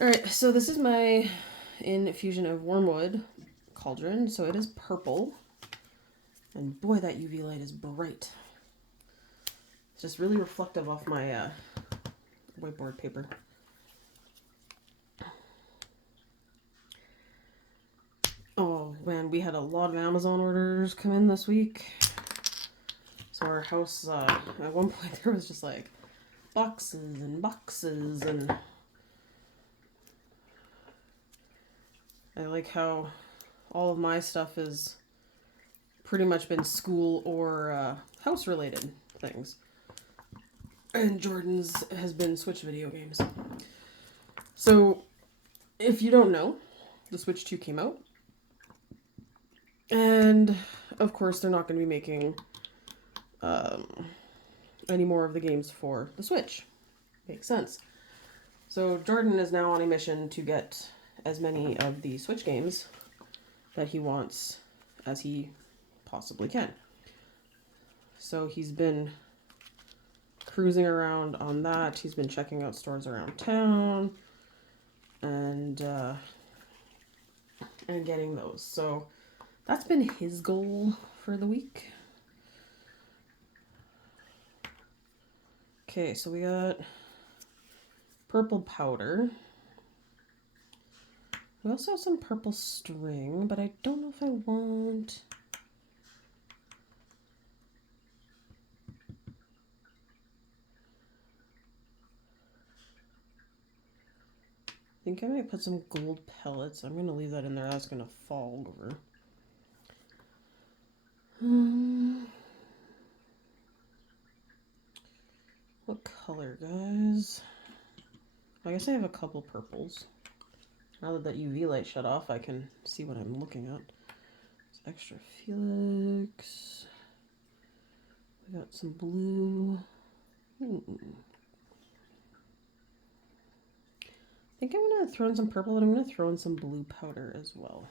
Alright, so this is my infusion of wormwood cauldron. So it is purple. And boy, that UV light is bright. It's just really reflective off my whiteboard paper. Oh man, we had a lot of Amazon orders come in this week. So our house, at one point there was just like boxes and boxes, and I like how all of my stuff has pretty much been school or house related things. And Jordan's has been Switch video games. So, if you don't know, the Switch 2 came out. And, of course, they're not going to be making any more of the games for the Switch. Makes sense. So, Jordan is now on a mission to get as many of the Switch games that he wants as he possibly can. So, he's been cruising around on that. He's been checking out stores around town and getting those. So that's been his goal for the week. Okay, so we got purple powder. We also have some purple string, but I don't know if I want... I think I might put some gold pellets. I'm going to leave that in there. That's going to fall over. What color, guys? I guess I have a couple purples. Now that UV light shut off, I can see what I'm looking at. It's extra Felix. We got some blue. I think I'm going to throw in some purple, but I'm going to throw in some blue powder as well.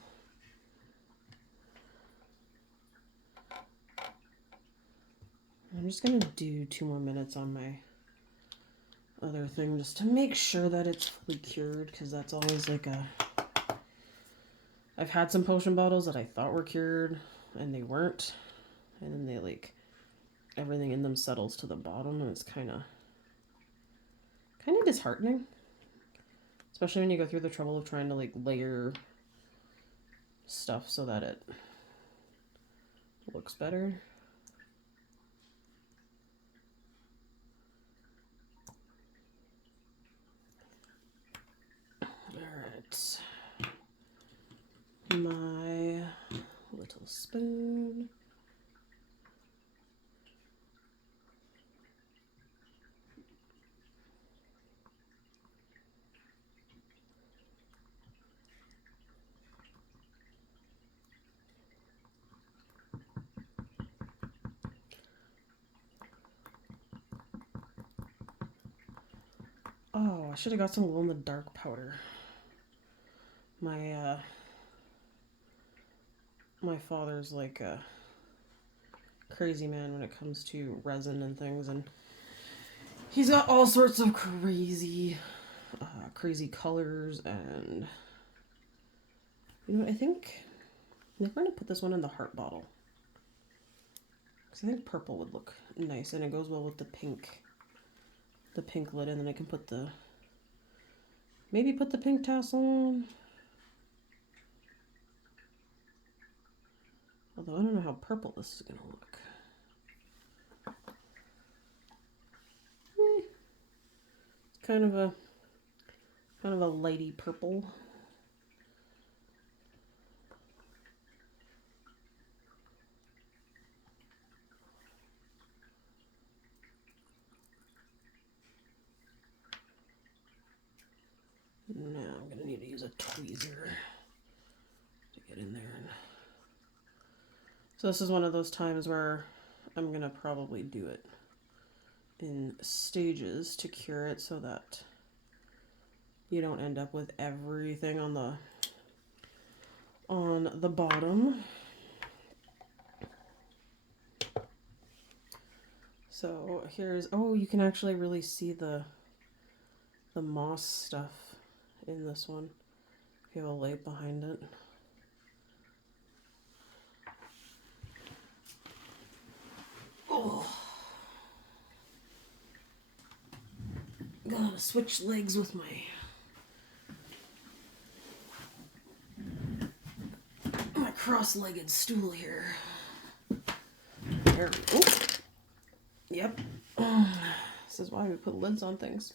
I'm just going to do 2 more minutes on my other thing just to make sure that it's fully cured, because that's always like a... I've had some potion bottles that I thought were cured and they weren't, and then they like everything in them settles to the bottom, and it's kind of disheartening, especially when you go through the trouble of trying to like layer stuff so that it looks better. Alright, my little spoon. Oh, I should have got some glow-in-the-dark powder. My my father's like a crazy man when it comes to resin and things, and he's got all sorts of crazy colors. And you know what, I think I'm going to put this one in the heart bottle, because I think purple would look nice, and it goes well with the pink lid, and then I can put the pink tassel on. Although I don't know how purple this is gonna look. It's kind of a lighty purple. Now I'm gonna need to use a tweezer to get in there. So this is one of those times where I'm gonna probably do it in stages to cure it, so that you don't end up with everything on the bottom. So here's, oh, you can actually really see the moss stuff in this one. If you have a light behind it. Oh. Gotta switch legs with my cross-legged stool here. There we go. Yep. This is why we put lids on things.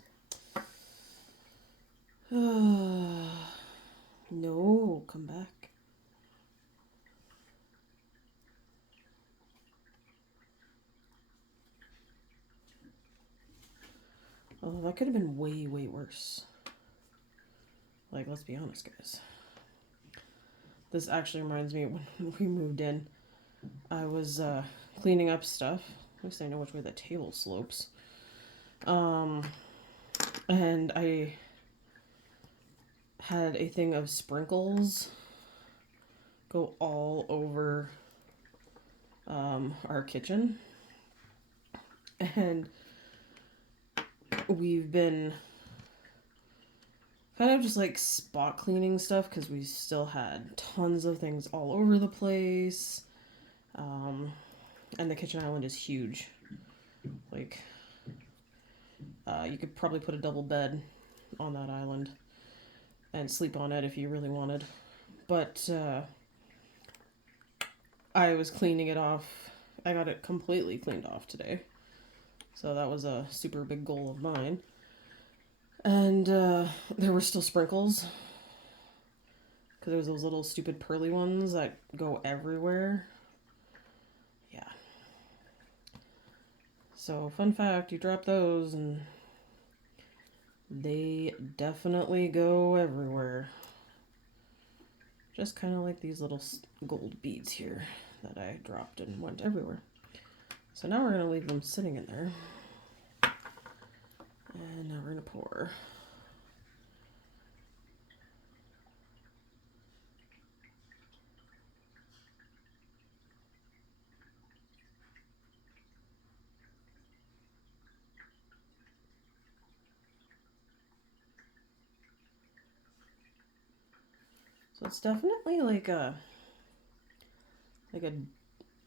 No, come back. Oh, that could have been way, way worse. Like, let's be honest, guys. This actually reminds me of when we moved in. I was cleaning up stuff. At least I know which way the table slopes. And I had a thing of sprinkles go all over our kitchen. And we've been kind of just like spot cleaning stuff because we still had tons of things all over the place. And the kitchen island is huge. Like, you could probably put a double bed on that island and sleep on it if you really wanted. But I was cleaning it off. I got it completely cleaned off today. So that was a super big goal of mine. And there were still sprinkles. Because there was those little stupid pearly ones that go everywhere. Yeah. So, fun fact, you drop those and they definitely go everywhere. Just kind of like these little gold beads here that I dropped and went everywhere. So now we're going to leave them sitting in there. And now we're going to pour. So it's definitely like a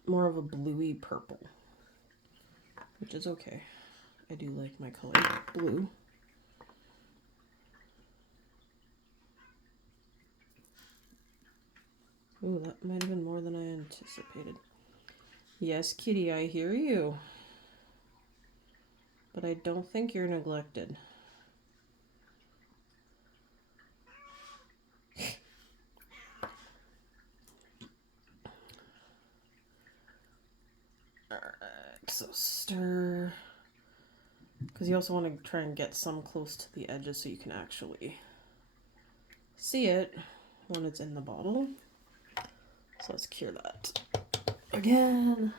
more of a bluey purple, which is okay. I do like my color blue. Ooh, that might have been more than I anticipated. Yes, kitty, I hear you. But I don't think you're neglected. Alright, so stir. Because you also want to try and get some close to the edges so you can actually see it when it's in the bottle. So let's cure that again.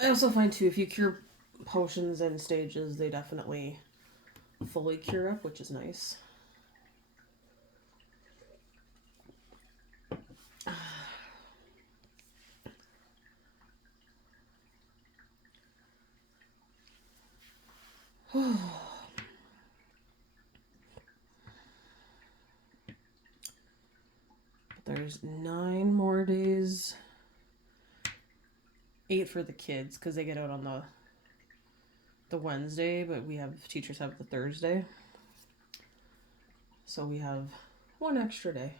I also find too, if you cure potions in stages, they definitely fully cure up, which is nice. There's 9 more days. 8 for the kids because they get out on the Wednesday, but teachers have the Thursday. So we have 1 extra day.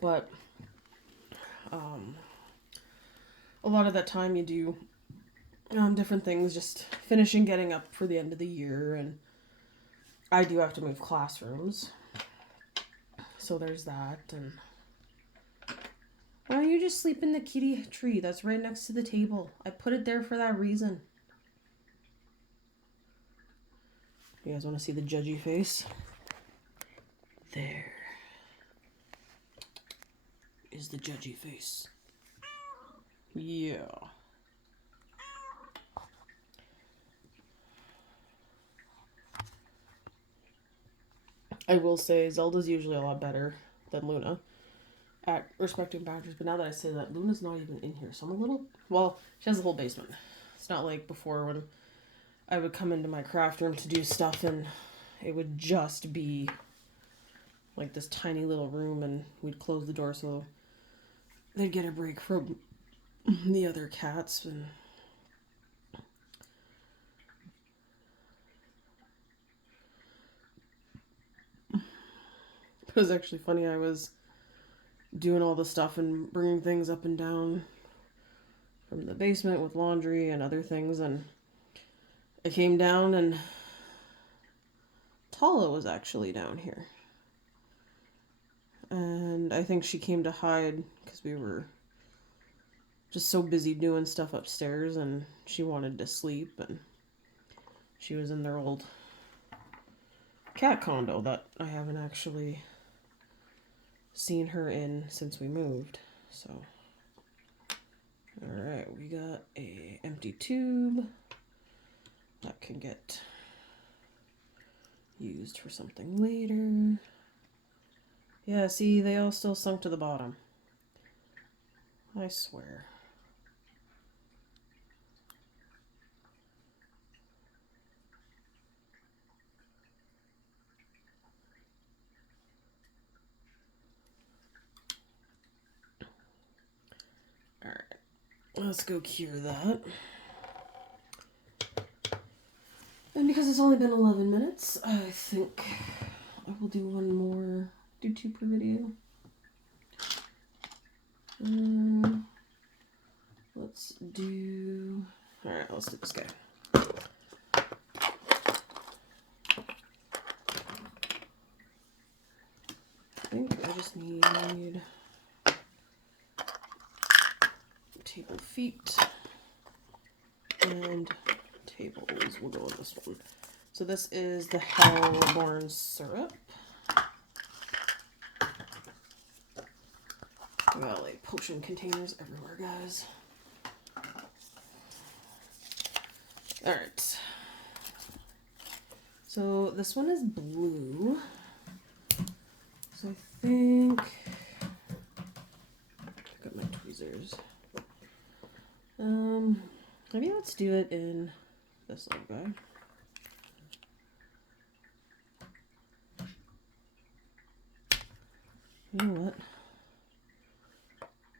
But a lot of that time you do different things, just finishing getting up for the end of the year, and I do have to move classrooms. So there's that. And why don't you just sleep in the kitty tree that's right next to the table? I put it there for that reason. You guys want to see the judgy face? There is the judgy face. Yeah. I will say Zelda's usually a lot better than Luna at respecting boundaries, but now that I say that, Luna's not even in here, so I'm a little... Well, she has the whole basement. It's not like before when I would come into my craft room to do stuff, and it would just be like this tiny little room, and we'd close the door so they'd get a break from the other cats. And it was actually funny. I was doing all the stuff and bringing things up and down from the basement with laundry and other things, and I came down and Tala was actually down here. And I think she came to hide because we were just so busy doing stuff upstairs, and she wanted to sleep, and she was in their old cat condo that I haven't actually seen her in since we moved. So, alright, we got a empty tube that can get used for something later. Yeah, see, they all still sunk to the bottom. I swear. Alright, let's go cure that. And because it's only been 11 minutes, I think I will do one more, do 2 per video. Let's do, alright, let's do this guy. I think I just need table feet and tables. We'll go with this one. So this is the Hellborn syrup. We got like potion containers everywhere, guys. Alright. So this one is blue. So I think I've got my tweezers. Maybe let's do it in this little guy. You know what?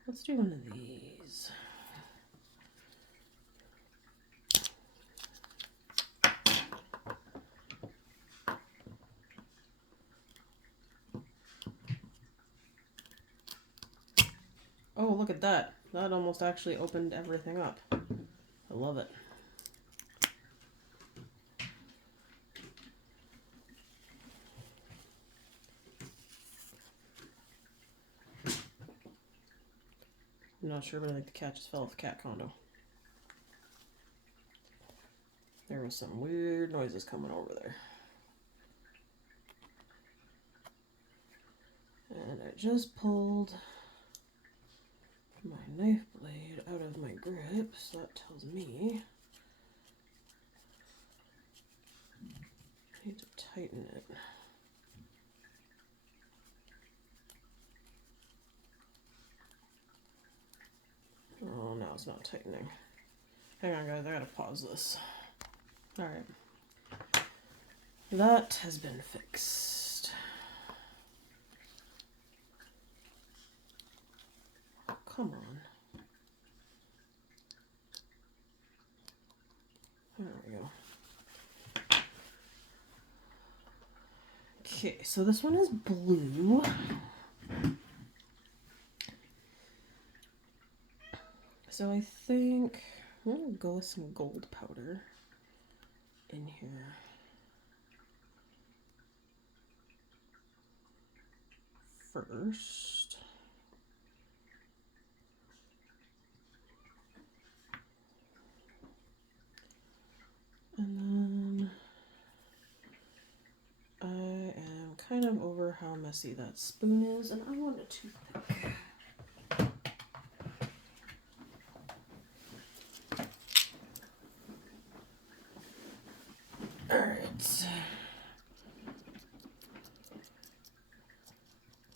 Let's do one of these. Oh, look at that. That almost actually opened everything up. I love it. I'm not sure, but I think the cat just fell off the cat condo. There was some weird noises coming over there. And I just pulled my knife blade out of my grip, so that tells me I need to tighten it. Oh, no, it's not tightening. Hang on, guys, I gotta pause this. Alright. That has been fixed. Oh, come on. There we go. Okay, so this one is blue. So I think I'm gonna go with some gold powder in here. First. And then I am kind of over how messy that spoon is, and I want a toothpick. Alright.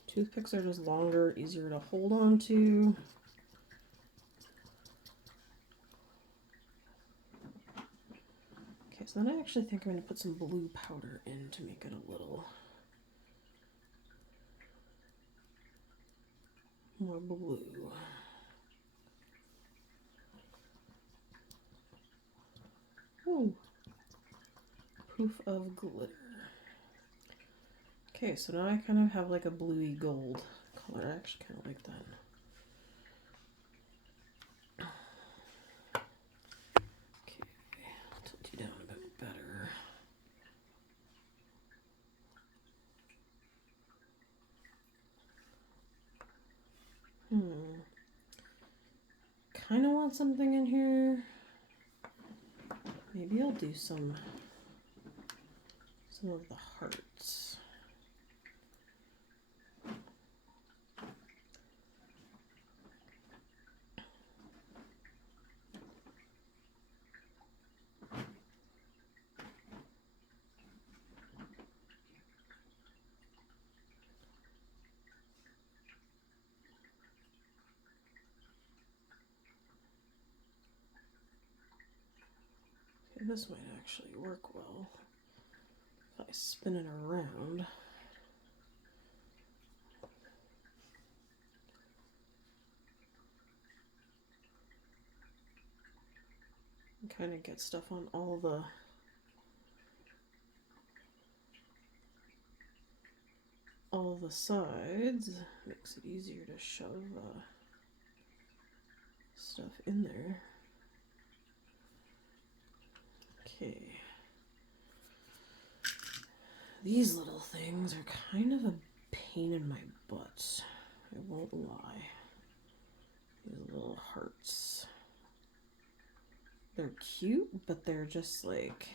Toothpicks are just longer, easier to hold on to. Okay, so then I actually think I'm going to put some blue powder in to make it a little more blue. Ooh. Poof of glitter. Okay, so now I kind of have like a bluey gold color. I actually kind of like that. Okay, tilt you down a bit better. Kind of want something in here. Maybe I'll do some of the hearts. Okay, this might actually work well if I spin it around. And kind of get stuff on all the sides. Makes it easier to shove stuff in there. Okay. These little things are kind of a pain in my butt. I won't lie. These little hearts. They're cute, but they're just like...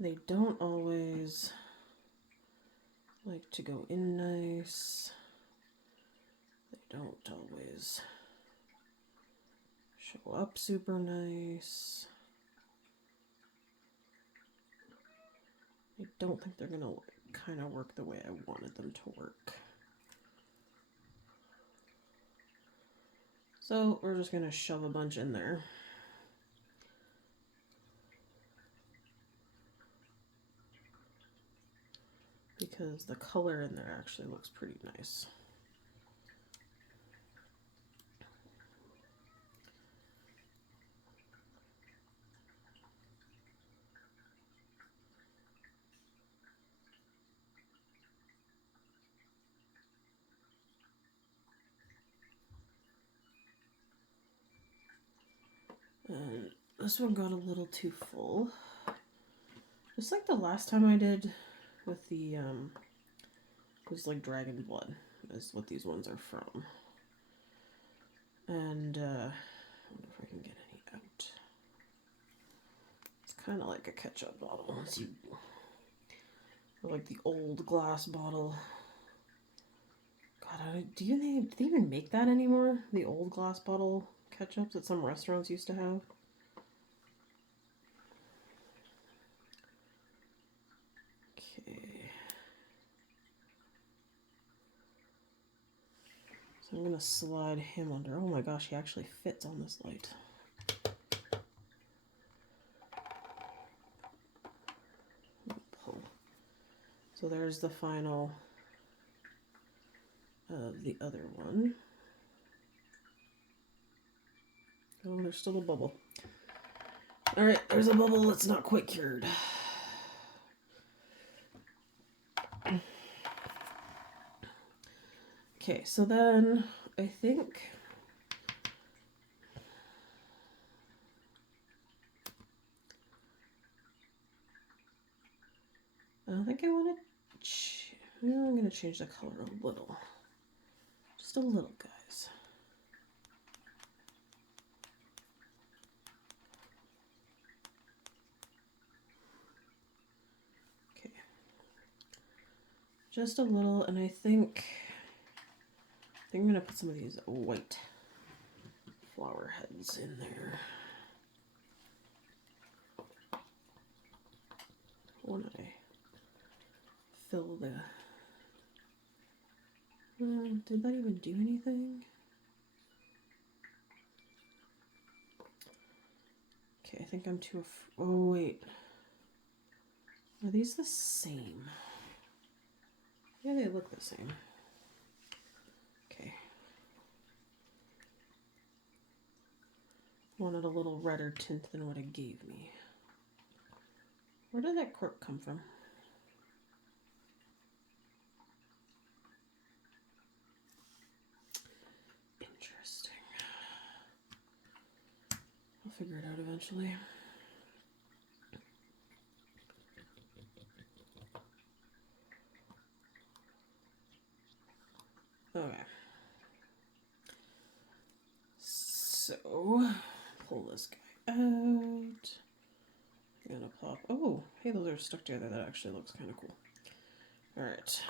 They don't always like to go in nice. They don't always show up super nice. I don't think they're gonna kind of work the way I wanted them to work. So we're just gonna shove a bunch in there. Because the color in there actually looks pretty nice. And this one got a little too full. Just like the last time I did with the, it was like Dragon Blood, is what these ones are from. And, I wonder if I can get any out. It's kind of like a ketchup bottle. It's like the old glass bottle. God, do they even make that anymore? The old glass bottle ketchups that some restaurants used to have? Okay. So I'm gonna slide him under. Oh my gosh, he actually fits on this light. Pull. So there's the final of the other one. Oh, there's still a bubble. Alright, there's a bubble that's not quite cured. Okay, so then I think I want to I'm going to change the color a little. Just a little, guys. Okay. Just a little, and I think I'm going to put some of these white flower heads in there. When I fill the... did that even do anything? Okay, I think I'm too... Oh, wait. Are these the same? Yeah, they look the same. Okay. Wanted a little redder tint than what it gave me. Where did that cork come from? Interesting. I'll figure it out eventually. Okay. So, pull this guy out. I'm gonna pop. Oh, hey, those are stuck together. That actually looks kind of cool. All right.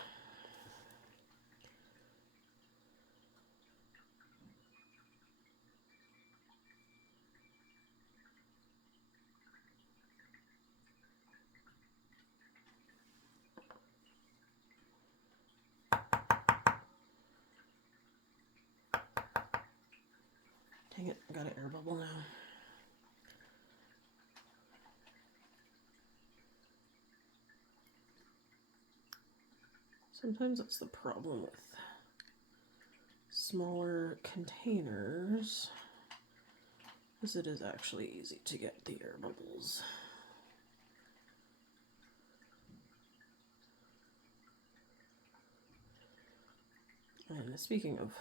Dang it, I got an air bubble now. Sometimes that's the problem with smaller containers, is it is actually easy to get the air bubbles. And speaking of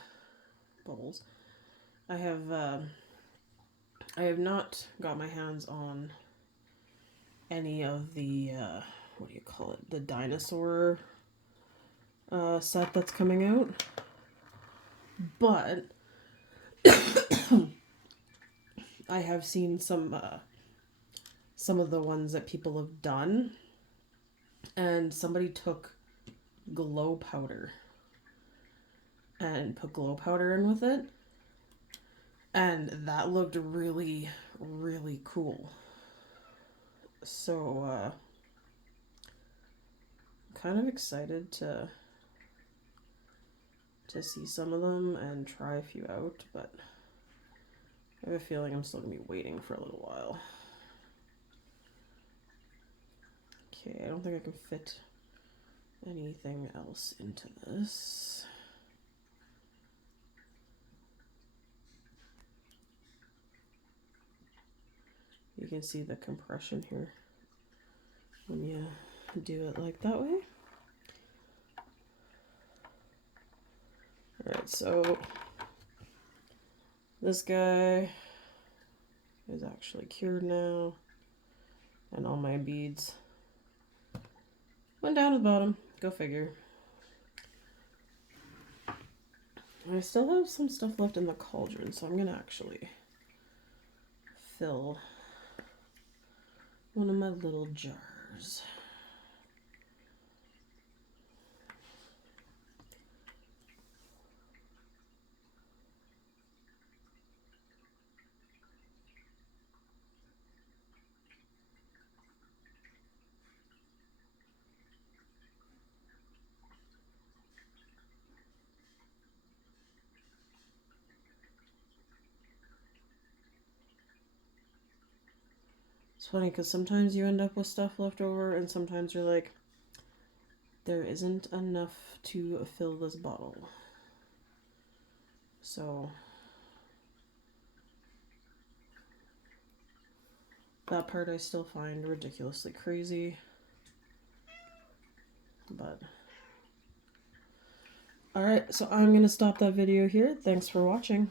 bubbles, I have not got my hands on any of the what do you call it? The dinosaur set that's coming out, but I have seen some of the ones that people have done, and somebody took glow powder and put glow powder in with it, and that looked really, really cool. So I'm kind of excited to see some of them and try a few out, but I have a feeling I'm still gonna be waiting for a little while. Okay, I don't think I can fit anything else into this. You can see the compression here when you do it like that way. Alright, so this guy is actually cured now, and all my beads went down to the bottom. Go figure. I still have some stuff left in the cauldron, so I'm gonna actually fill one of my little jars. It's funny because sometimes you end up with stuff left over, and sometimes you're like, there isn't enough to fill this bottle. So that part I still find ridiculously crazy. But alright, so I'm going to stop that video here. Thanks for watching.